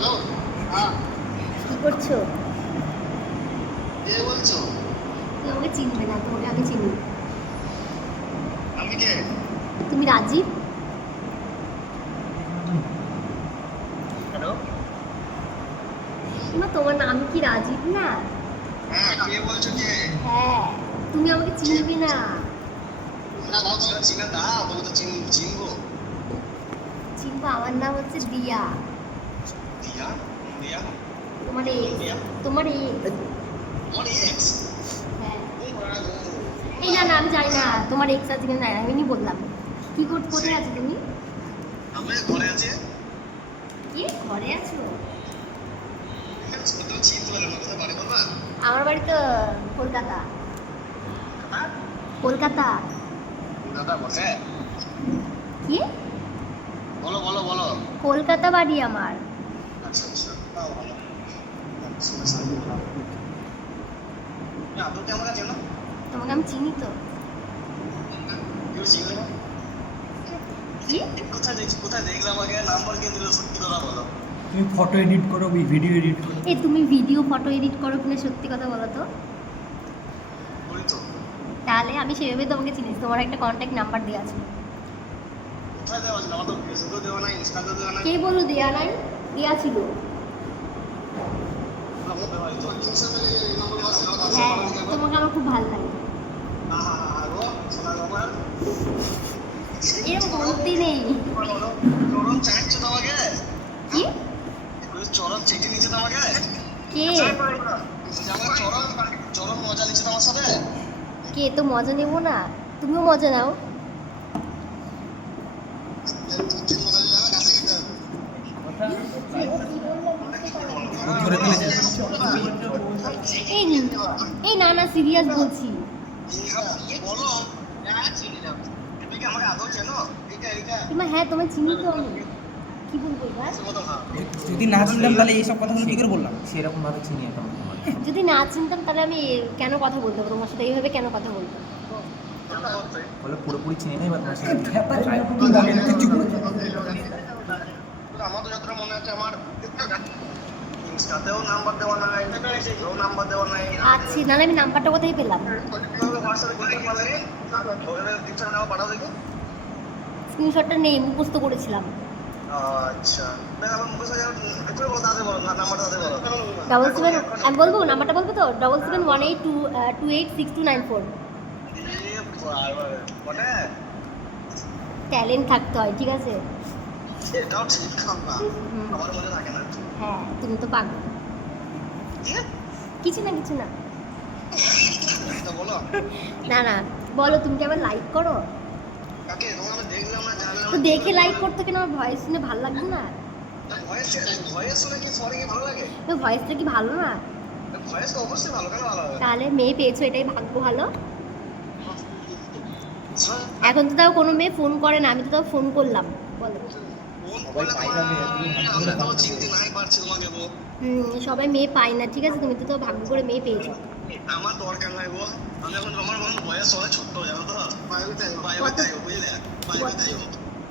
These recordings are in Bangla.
হ্যালো। হ্যাঁ, কি করছো? কে বলছো? তুমি আমাকে চিনবে না, তোমাকে আমি চিনি। আমি কে? তুমি রাজীব? হ্যালো। তোমার নাম কি রাজীব না? হ্যাঁ, কে বলছো কে? হ্যাঁ, তুমি আমাকে চিনবে না। না দাও, চিনে দাও, তোকে তো চিনবো। চিনবো, আমার নাম হচ্ছে দিয়া। দিয়া? দিয়া? তোমার কোন ex, দিয়া? তোমার ex। আমার এক্স? হ্যাঁ। ও মারা গো। এই না না, আমি জানি না তোমার এক্স আছে কিনা, আমি নি বললাম। কোথায় আছো তুমি? আমি ঘরে আছি। কি ঘরে আছো? তুমি চিনতে পারলে না, কোথায় বাড়ি বলবা? আমার বাড়ি তো কলকাতা। হ্যাঁ? কলকাতা। দাদা বসে। কি? বলো বলো বলো। কলকাতা বাড়ি আমার। আচ্ছা আচ্ছা, তাও ভালো। না, তুমি কেমন আছো না? তোমাকে আমি চিনি তো। কেউ চিনলে না? কি? কোথায় দেখলাম আগে, নাম্বার কে দিল, সত্যি কথা বলো। তুমি ফটো এডিট করো, ভিডিও এডিট করো। এই তুমি ভিডিও ফটো এডিট করো কিনা সত্যি কথা বলো তো। করি তো। তাহলে আমি সেভাবে তোমাকে চিনিস, তোমার একটা কন্ট্যাক্ট নাম্বার দেওয়া আছে। কোথায় দেওয়া আছে? আমার তো ফেসবুকে দেওয়া নাই, ইনস্টাতে দেওয়া নাই। কে বললো দেয়া নাই? দেয়া ছিল। হ্যাঁ, তোমাকে আমার খুব ভালো লাগে। এরকম বলতে নেই। চরণ চাইছো তোমাকে? কি? চরণ চেকে নিচ্ছে তোমাকে? কে? চরণ মজা নিচ্ছে তোমার সাথে? কে তো মজা নেব না? তুমিও মজা নাও। এই এই না না, সিরিয়াস বলছি। বলো। তুমি কি আমাকে আদৌ চেনো? হ্যাঁ, তোমায় চিনি তো আমি। কি বলবো এবার? যদি না চিনতাম তাহলে এইসব কথাগুলো কি করে বললাম? সেরকম ভাবে চিনি এখন। যদি না চিনতাম তাহলে আমি কেন কথা বলতে পারবো তোমার সাথে, এইভাবে কেন কথা বলতো? বলে পুরোপুরি চিনি নাই বা তোমার সাথে আমার তো যতটা মনে আছে, আমার ইনস্টাতেও নাম্বার দেওয়া নাই, ফেসবুকেও নাম্বার দেওয়া নাই। আচ্ছা, নাহলে আমি নাম্বারটা কোথায় পেলাম? কিভাবে হোয়াটসঅ্যাপে কন্ট্যাক্ট পারলে? ওখানে দিচ্ছ না, পাঠাও দেখি। স্ক্রিনশটটা নেই, মুখস্থ করেছিলাম। আচ্ছা, দেখ আমার মুখে একটু বলো, তাড়াতাড়ি বলো, নাম্বারটা তাড়াতাড়ি বলো। 77, আমি বলবো নাম্বারটা, বলবো তো 7718286294। মানে ট্যালেন্ট থাকতে হয়, ঠিক আছে? এটাও ঠিক না, আমার মনে থাকে না। হ্যাঁ, তুমি তো পাগল। কিছু না কিছু না। তো বলো। না না, বলো তুমি কি আবার লাইক করো? কাকে? তোমাকে দেখলাম না, জানলাম তো না। দেখে লাইক করতে কেন? আমার ভয়েস শুনে ভালো লাগছে না? ভয়েস শুনে কি পরে কি ভালো লাগে? তো ভয়েসটা কি ভালো না? ভয়েস তো অবশ্যই ভালো, কেন ভালো হবে? তাহলে মেয়ে পেয়েছো, এটাই ভাগ্য ভালো। এখন তো তাও কোনো মেয়ে ফোন করে না, আমি তো তাও ফোন করলাম। বলো। আমরা তো চিনতে নাই পারছি তোমাকে গো। সবাই মেয়ে পায় না, ঠিক আছে? তুমি তো তাও ভাগ্য করে মেয়ে পেয়েছো। আমার দরকার নাই গো, আমি এখন আমার বয়স অনেক ছোট্ট, জানো তো? বাইরে তাই বুঝলে, বাইরে তাই।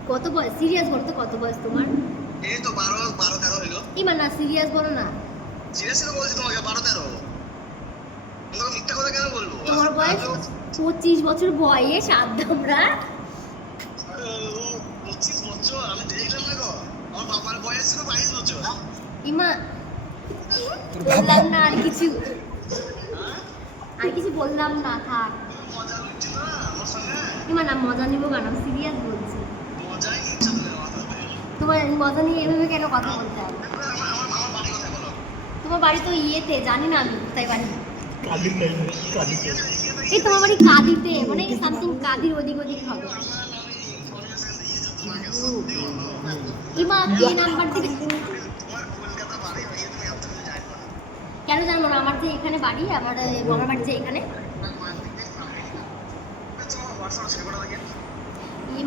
কত বয়স? সিরিয়াস বলো তো, কত বয়স তোমার? এই তো 12-13 হইলো। ইমা না, সিরিয়াস বলো না। সিরিয়াসলি বলছি তোমাকে, 12-13। তোমাকে মিথ্যা কথা কেন বলবো? তোমার বয়স 25 বছর বয়স, আদ্দামরা। 25 বছর? আমি দেখলাম না গো, আমার বাবার বয়স ছিল 22 বছর। ইমা, বললাম না আর কিছু, আর কিছু বললাম না, থাক। মজা হচ্ছে না আমার সঙ্গে? ইমা না, মজা নিবো কেন? সিরিয়াস বলছি। মজাই নিচ্ছে তুমি আমার সাথে। তোমার মজা নিয়ে এভাবে কেন কথা বলতে হবে? আমার বাড়ি কোথায় বলো? তোমার বাড়ি তো ইয়েতে, জানি না আমি কোথায় বাড়ি। এই তোমার বাড়ি কাঁদিতে, মানে সামথিং কাঁদির ওদিক ওদিক হবে। ইমা কি নাম্বার দিবি? কেন জানবো না? আমার যে এখানে বাড়ি, আমার বাড়ি যে এখানে।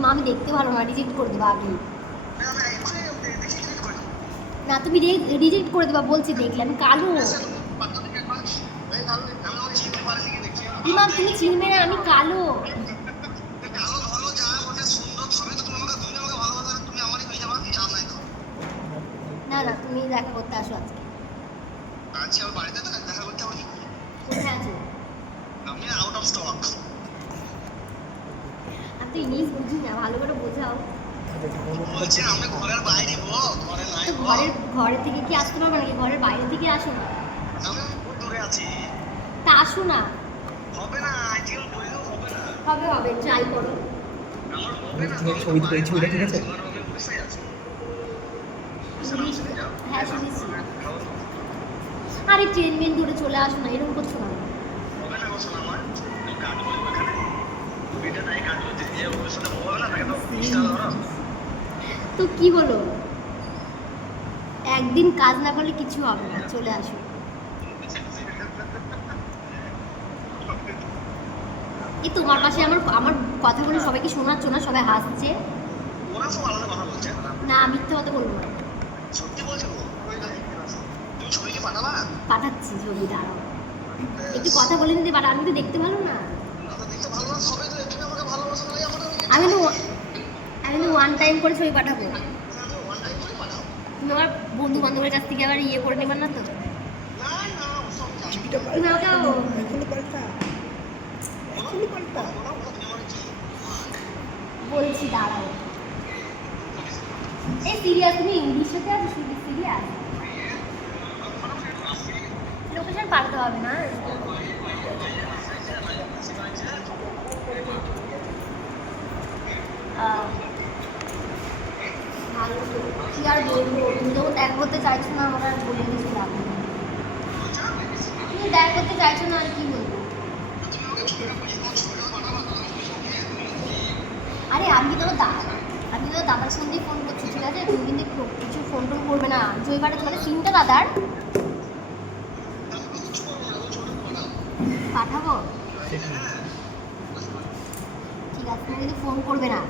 মা, আমি দেখতে ভালো না, রিজেক্ট করে দেবো আগে। না, তুমি রিজেক্ট করে দেবা বলছি, দেখলে আমি কালো। ইমা, তুমি চিনবে না, আমি কালো। না না, তুমি দেখা করতে আসো আজকে। আজকে আমার বাড়িতে তো দেখা করতে হবে। কোথায় আছো? আমি আউট অফ স্টক। আর তো ইংলিশ বুঝি না, ভালো করে বোঝাও। বলছি আমি ঘরের বাইরে গো, ঘরে নাই তো গো। ঘরের থেকে কি আসতে পারবে নাকি? ঘরের বাইরে থেকে আসো না। আমি খুব দূরে আছি। তা আসো না। হবে না, আজকে বললেও হবে না। হবে হবে, ট্রাই করো। আমার হবে না। তুমি ছবি তুলে ছবিটা ঠিক আছে? আমার আমি বসে আছি। ইংলিশ হ্যাঁ শুনেছি। আরে ট্রেন মেন ধরে চলে আসো না, এরকম করছো না। হবে না বসো আমার। আমি কাজ করবো এখানে। এটা নাই কাজ করতে গিয়ে ওর সাথে হবে না, তাকে তো ইনস্টা ধরো। তো কি হলো? একদিন কাজ না করলে কিছু হবে না, চলে আসো। এই তোমার পাশে আমার আমার কথাগুলো সবাইকে শোনাচ্ছ না? সবাই হাসছে। ওরা সব আলাদা কথা বলছে। না মিথ্যে কথা বলবো না। সত্যি বলছো গো? তুমি ছবিকে পাঠাবা? পাঠাচ্ছি ছবি, দাঁড়াও একটু কথা বলে নিতে পারো। আমি তো দেখতে ভালো না। তো দেখতে ভালো না সবাই তো তুমি আমাকে ভালোবাসো বলে আমার আমি তো ওয়ান টাইম করে ছবি পাঠাবো। ওয়ান টাইম করে পাঠাও। তুমি আমার বন্ধু বান্ধবের কাছ থেকে আবার ইয়ে করে নেবার না তো? না না সব জানি। তুমি আমাকে এখনই পাল্টা এখনই পাল্টা বলছি, দাঁড়াও। এই সিরিয়াস, তুমি ইংলিশে আছো? শুধু সিরিয়াস? লোকেশন পাল্টাতে হবে না। ভালো তো। কি আর বলবো, তুমি যখন দেখা করতে চাইছো না, আমার আর বলে কিছু লাভ নেই। তুমি দেখা করতে চাইছো না, আর কি বলবো? আরে আমি তো দাদার সঙ্গে ফোন করছি, ঠিক আছে? তুমি কিন্তু কিছু ফোন টোন করবে না। জয়বারে মানে সিমটা দাদার পাঠাবো, ঠিক আছে? তুমি কিন্তু ফোন করবে না।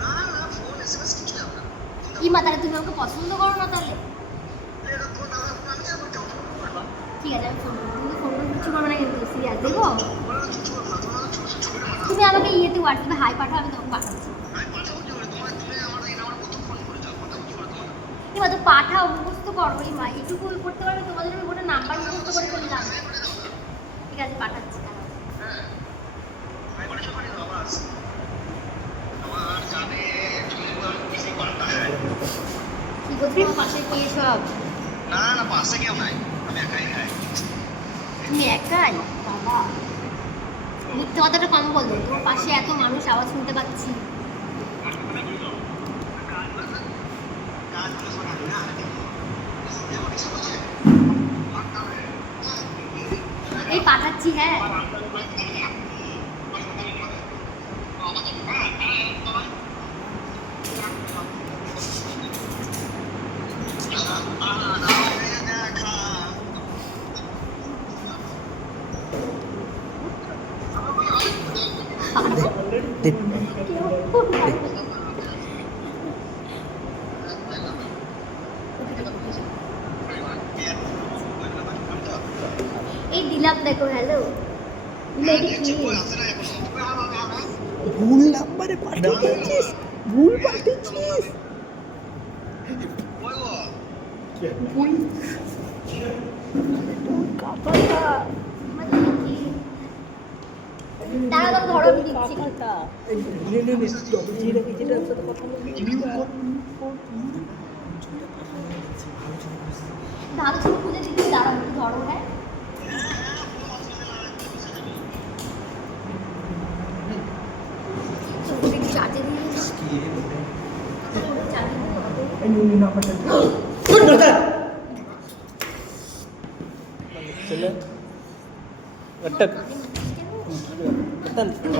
না না ফোন এসএমএস কিছু যাবে না। কি মাথায়, তুমি আমাকে পছন্দ করো না তাহলে? এটা তো দাদা আমি আর বলতে পারবো না। ঠিক আছে, আমি ফোন করবো, তুমি ফোন করে কিছু করবে না কিন্তু। সিরিয়াস দেখো, বলো কিছু করবে না, তোমার ছবিটা পাঠাও। তুমি আমাকে ইয়েতে হোয়াটসঅ্যাপে হাই পাঠাও, আমি তোমাকে পাঠাচ্ছি। আমি পাঠাবো কি করে? তুমি আমার এই নাম্বার কত ফোন করে যাও, পাঠাবো কি করে তোমার? এবার তো পাঠাও, মুখস্থ করো। এই মা এটুকু করতে পারবে? তোমাদের আমি গোটা নাম্বার মুখস্থ করে ফেললাম। ঠিক আছে, পাঠাচ্ছি। হ্যাঁ আমি পাঠাচ্ছি, পাঠিয়ে দাও আমার আছে। আমার জানে চুলগুলো আমি বেশি পাল্টা। কি করছি আমার পাশে কে সব? না না পাশে কেউ নাই, আমি একাই খাই। তুমি একাই? বাবা মিথ্যে কথাটা কম বললো। তোমার পাশে এত মানুষ, আওয়াজ শুনতে পাচ্ছি। এই পাঠাচ্ছি, হ্যাঁ। এই দিলাম, দেখো। হ্যালো ভুল নাম্বারে পাঠিয়ে দিয়েছিস, ভুল পাঠিয়েছিস। ভুল কাপাটা দাঁড়া, তো ধরো, আমি দিচ্ছি। নে নে নে যেটার সাথে কথা বলবি ভালো ছবি খুঁজে দিচ্ছি, দাঁড়াও একটু ধরো। হ্যাঁ ছবিটা একটু চার্জে দিয়ে দিচ্ছি। চার্জে দিয়ে নাম্বারটা চলে অটক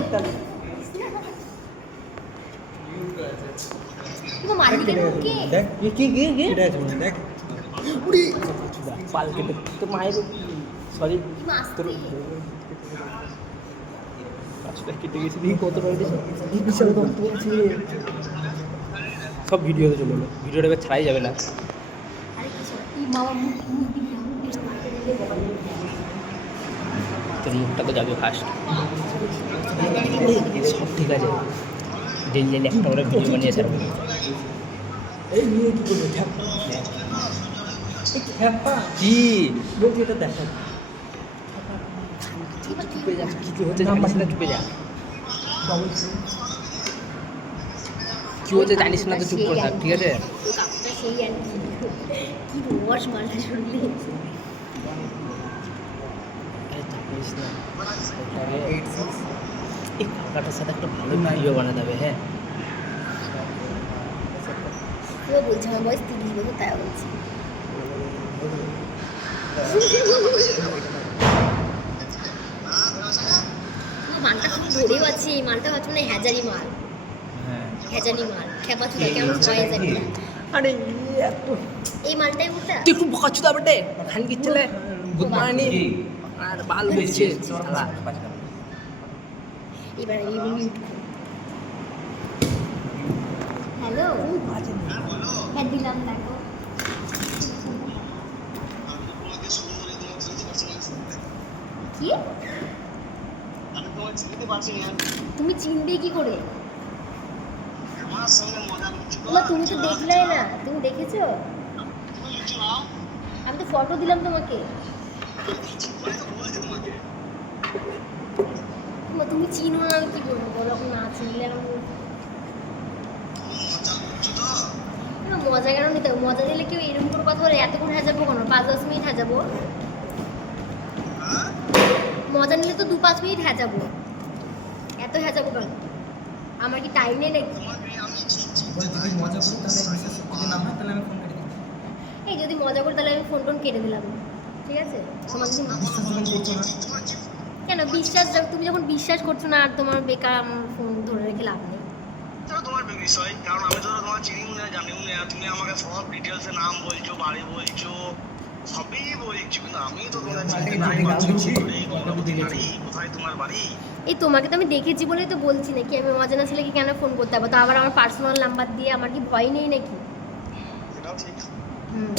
অটক তুমি মারলি কেন ওকে? দেখ কি এটা আছে মানে দেখ উড়ি পাল কেটে তো মায়ের সরি তুমি আসতে কাজটা কেটে গেছে দেখি কত টাকা দিয়েছে বিশাল দাম তুলছে সব ভিডিওতে চলে এলো ভিডিওটা এবার ছাড়াই যাবে না আরে কিছু কি মামা মুখ দিবি তোর মুখটা তো যাবে ফার্স্ট সব ঠিক আছে ডেলি একটা করে ভিডিও বানিয়ে ছাড়বো এই নিয়ে কি করবে ঠ্যাপা ঠ্যাপা কি বলছি এটা দেখা চুপে যা কিছু হচ্ছে জানিস না চুপে যা কি হচ্ছে জানিস না তো চুপ করে থাক ঠিক আছে কাকুটা সেই আর কি রস মালটা শুনলি আরে চাপিস না এই কাকাটার সাথে একটা ভালো ভিডিও বানাতে হবে হ্যাঁ ও বলছে আমার বয়স 30 বছর তাই বলছি মালটা খুব ধরেও আছে এই মালটা হচ্ছে মানে হ্যাজারি মাল হ্যাজারি মাল খেপা চুদা কেমন ভয়েস একটা আরে এত এই মালটাই ওটা তুই একটু বকা চুদা বটে খান কি ছেলে বুধ মারানি আর বাল হচ্ছে শালা এবার হ্যালো হ্যাঁ দিলাম দেখো কি আমি তোমার চিনতে পারছি না তুমি চিনবে কি করে আমার সঙ্গে মজা করছি ওমা তুমি তো দেখলে না তুমি দেখেছো তুমি লিখছো না আমি তো ফটো দিলাম তোমাকে আমি তো বলেছি তোমাকে ওমা তুমি চিনো না আমি কি বলবো বলো না চিনলে আমি মজা করছো তো না মজা কেন নিতে হবে? মজা নিলে কেউ এরকম করে কথা বলে এতক্ষণ হাজাবো কেন 5-10 মিনিট হাজাবো হ্যাঁ মজা নিলে তো 2-5 মিনিট হাজাবো এত হাজাবো কেন আমার কি টাইম নেই নাকি তোমাকে আমি চিনছি যদি মজা করি তাহলে বিশেষ যদি না হয় তাহলে আমি ফোন কেটে দিচ্ছি এই যদি মজা করে তাহলে আমি ফোন টোন কেটে দিলাম ঠিক আছে তোমার যদি তোমার কি কেন বিশ্বাস তুমি যখন বিশ্বাস করছো না আর তোমার বেকার আমার ফোন ধরে রেখে লাভ নেই সেটা তোমার বিষয় কারণ আমি তো তোমার চিনিও না জানিও না তুমি আমাকে সব ডিটেলসে নাম বলছো বাড়ি বলছো সবই বলছো কিন্তু আমি তো তোমার চিনতে নাই পারছি কোথায় তোমার বাড়ি এই তোমাকে তো আমি দেখেছি বলেই তো বলছি নাকি আমি অজানা ছেলেকে কেন ফোন করতে হবে তো আবার আমার পার্সোনাল নাম্বার দিয়ে আমার কি ভয় নেই নাকি সেটাও ঠিক হুম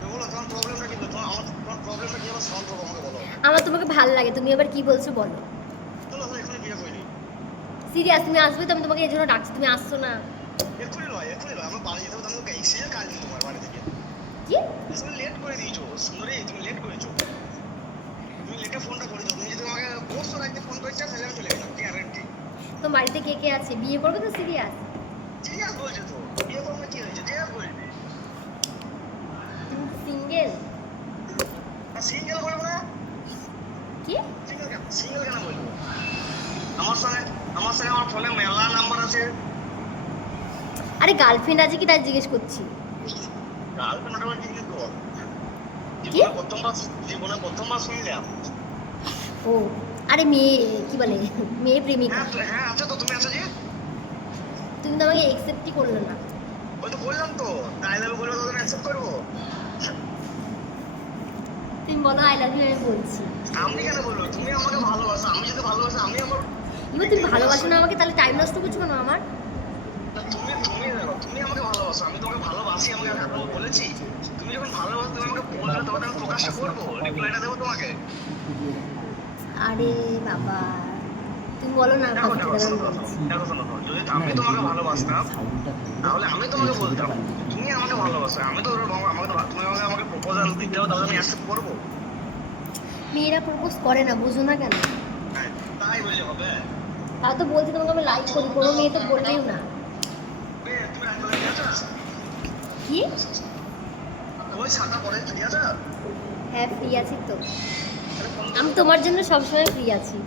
তো বলো তোমার প্রবলেমটা কি তোমার প্রবলেমটা কি আবার সলভ করবো আমাকে বলো আমার তোমাকে ভাল লাগে তুমি এবার কি বলছো বলো চলো আসলে এখানে বিয়ে করি সিরিয়াস তুমি আসবে তো আমি তোমাকে এই জন্য ডাকছি তুমি আসছো না এক্ষুনি নয় আমার বাড়ি যেতে হবে আমি এক্সিজের কাজ নেই তোমার বাড়ি থেকে কি তুমি লেট করে দিয়েছো সুন্দরী তুমি লেট করেছো তুমি লেটে ফোনটা করেছো তুমি যদি আমাকে বসো রাখতে ফোন করেছো তাহলে আমি চলে গেলাম গ্যারেন্টি তো বাড়িতে কে কে আছে বিয়ে করবে তো সিরিয়াস জিজ্ঞাসা বলছো তো বিয়ে করবো কি হয়েছে জিজ্ঞাসা করবি সিঙ্গেল সিঙ্গেল বলবো না কি সিঙ্গেল কেন বলবো আমার সঙ্গে আমার ফোনে মেলা নাম্বার আছে আরে গার্লফ্রেন্ড আছে কি তাই জিজ্ঞেস করছি গার্লফ্রেন্ড ওটা জিজ্ঞেস করো কি? জীবনে প্রথমবার শুনলাম ও আরে মেয়ে কি বলে মেয়ে প্রেমিকা হ্যাঁ আচ্ছা তো তুমি আছো যে তুমি তো আমাকে অ্যাকসেপ্টই করলে না ওই তো বললাম তো তাই লাভ বলবো তো তুমি অ্যাকসেপ্ট করবো তুমি বলো আই লাভ ইউ আমি বলছি আমি কেন বলবো তুমি আমাকে ভালোবাসো আমি যদি ভালোবাসি আমি আমার এবার তুমি ভালোবাসো না আমাকে তাহলে টাইম নষ্ট করছো কেন আমার তুমি দেখো তুমি আমাকে ভালোবাসো আমি তোমাকে ভালোবাসি আমাকে বলেছি তুমি যখন ভালোবাসো তুমি আমাকে বললে তখন আমি প্রকাশ করবো রিপ্লাইটা দেবো তোমাকে আরে বাবা তুমি বলো না দেখো কথা দেখো আমি শোনো বলছি দেখো শোনো যদি আমি তোমাকে ভালোবাসতাম তাহলে আমি তোমাকে বলতাম তুমি আমাকে ভালোবাসো আমি তো তুমি আমাকে প্রপোজাল দিতে হবে তাহলে আমি অ্যাকসেপ্ট করবো মেয়েরা প্রপোজ করে না বুঝো না কেন হ্যাঁ, তাই বললে হবে তাও তো বলছি তোমাকে আমি লাইক করি কোনো মেয়ে তো বলবেও না তুমি রাখবে ঠিক আছে কি ওই ছাতা পরে ঠিক আছে হ্যাঁ ফ্রি আছি তো আমি তোমার জন্য সবসময় ফ্রি আছি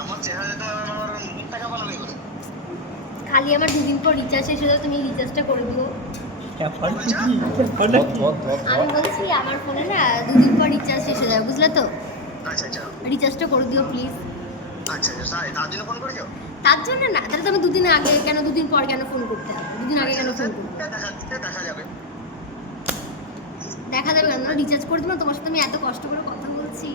আমার চেহারাটা আমার মুখ টাকা বানাবে করে খালি আমার 2 দিন পর রিচার্জ শেষ হয়ে যাবে তুমি রিচার্জটা করে দিও আমি বলছি আমার ফোনে না 2 দিন পর রিচার্জ শেষ হয়ে যাবে বুঝলে তো আচ্ছা আচ্ছা রিচার্জটা করে দিও প্লিজ আচ্ছা আচ্ছা তাই তার জন্য ফোন করেছো তার জন্য না তাহলে তো আমি 2 দিন আগে কেন 2 দিন পর কেন ফোন করতে হবে 2 দিন আগে কেন ফোন করতে দেখা যাবে দেখা যাবে কেন রিচার্জ করে দিলাম তোমার সাথে আমি এত কষ্ট করে কথা বলছি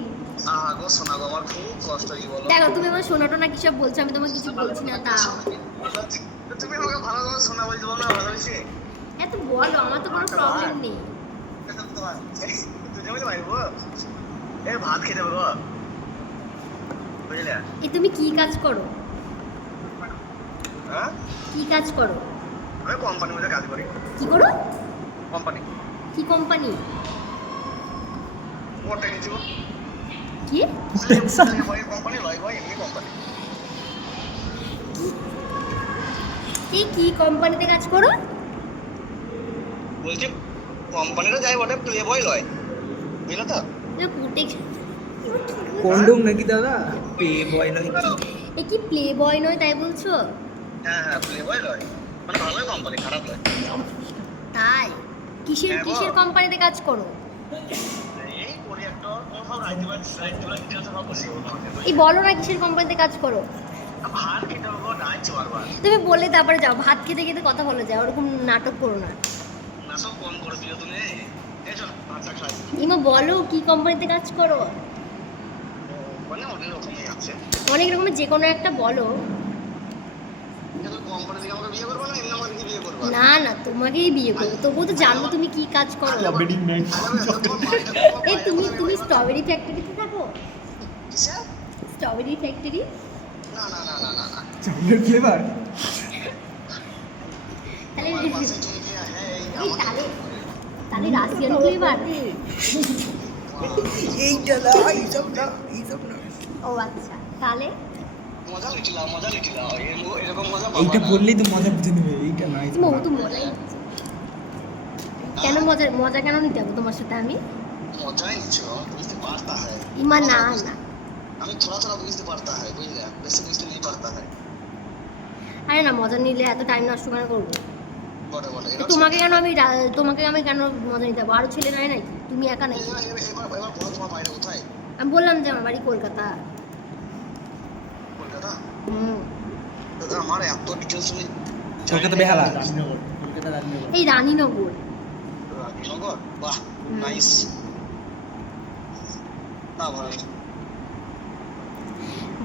আহা গো শোনা গো আমার খুব কষ্ট কি বলো দেখো তুমি আমার শোনাটো না কি সব বলছো আমি তোমাকে কিছু বলছি না তাও তুমি আমাকে ভালো করে শোনা বলতে বলো না ভালোবেসে এত বলো আমার তো কোনো প্রবলেম নেই তুই যাবে ভাই গো এ ভাত খেতে হবে গো বুঝলে তুমি কি কাজ করো হ্যাঁ কি কাজ করো? আমি কোম্পানির মধ্যে কাজ করি। কি করো? কোম্পানি কি কোম্পানি? ওটা কি দিব? কি কোম্পানি লয় ভাই, এমনি কোম্পানি। কি কোম্পানিতে কাজ করো? বলছি কোম্পানিটা যাই বটে, প্লে বয় লয়, বুঝলে তো? প্রোটেকশন কন্ডম নাকি দাদা? পে বয় নয় কি? এ কি প্লে বয় নয় তাই বলছো? হ্যাঁ হ্যাঁ, প্লে বয় লয়, মানে ভালোই কোম্পানি, খারাপ লয়। তাই কিসের হ্যাঁ গো। কিসের কোম্পানিতে কাজ করো? এই করি একটা, ও সব রাইটবার ডিটেলস সব বসে। এই বলো না কিসের কোম্পানিতে কাজ করো? ভাত খেতে হবে ডাইছে বারবার। তুমি বললে তারপরে যাও, ভাত খেতে খেতে কথা বলে যাও, ওরকম নাটক করো না। না সব কম করে দিও তুমি। এই চল ভাতটা খাই। ইমা বলো কি কোম্পানিতে কাজ করো? মানে অনেক রকমই আছে। অনেক রকমের যে কোনো একটা বলো। কিন্তু কোম্পানি থেকে আমাকে বিয়ে করবে না, এমনি আমাকে কি বিয়ে করবে? না না, তোমাকেই বিয়ে করবো, তবুও তো জানবো তুমি কি কাজ করো। এই তুমি স্ট্রবেরি ফ্যাক্টরিতে থাকো? কিসের? Strawberry factory? না না না না না না। Chocolate flavour? তাহলে আমার পাশে তুমি কে है? এই তাহলে তাহলে রাশিয়ান ফ্লেভার? এইটা না, এইসব না, এইসব না। ও আচ্ছা, তাহলে মজা লিটিলা এরকম মজা পাবা এইটা না। বললেই তো মজা বুঝে নেবে, এইটা না। তুমি ও তো মজাই নিচ্ছে। কেন মজা কেন নিতে হবে তোমার সাথে আমি? মজাই নিচ্ছো, বুঝতে পারতা है। ইমা না না, আমি थोड़ा বুঝতে পারতা है, বুঝলে? বেশি বুঝতে नहीं পারता है। আরে না, মজা নিলে এত টাইম নষ্ট কেন করবো? বটে বটে। তোমাকে আমি কেন মজা নিতে যাবো? আরো ছেলে নাই নাকি? তুমি একা নাকি? এবার বলো তোমার বাইরে কোথায়? আমি বললাম যে আমার বাড়ি কলকাতা। কলকাতা? হুম। দাদা আমার এত ডিটেলস তুমি কলকাতা বেহালা। এই রানীনগর। রানীনগর? বাহ, হুম। নাইস। না ভালো।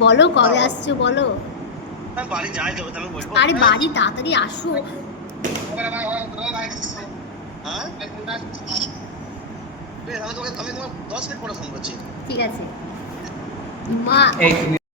বলো কবে আসছো বলো। আমি বাড়ি যাই তো, আমি বলবো। আরে বাড়ি তাড়াতাড়ি আসো। হ্যাঁ? আমি তোমাকে 10 মিনিট পরে ফোন করছি। ঠিক আছে মা। এই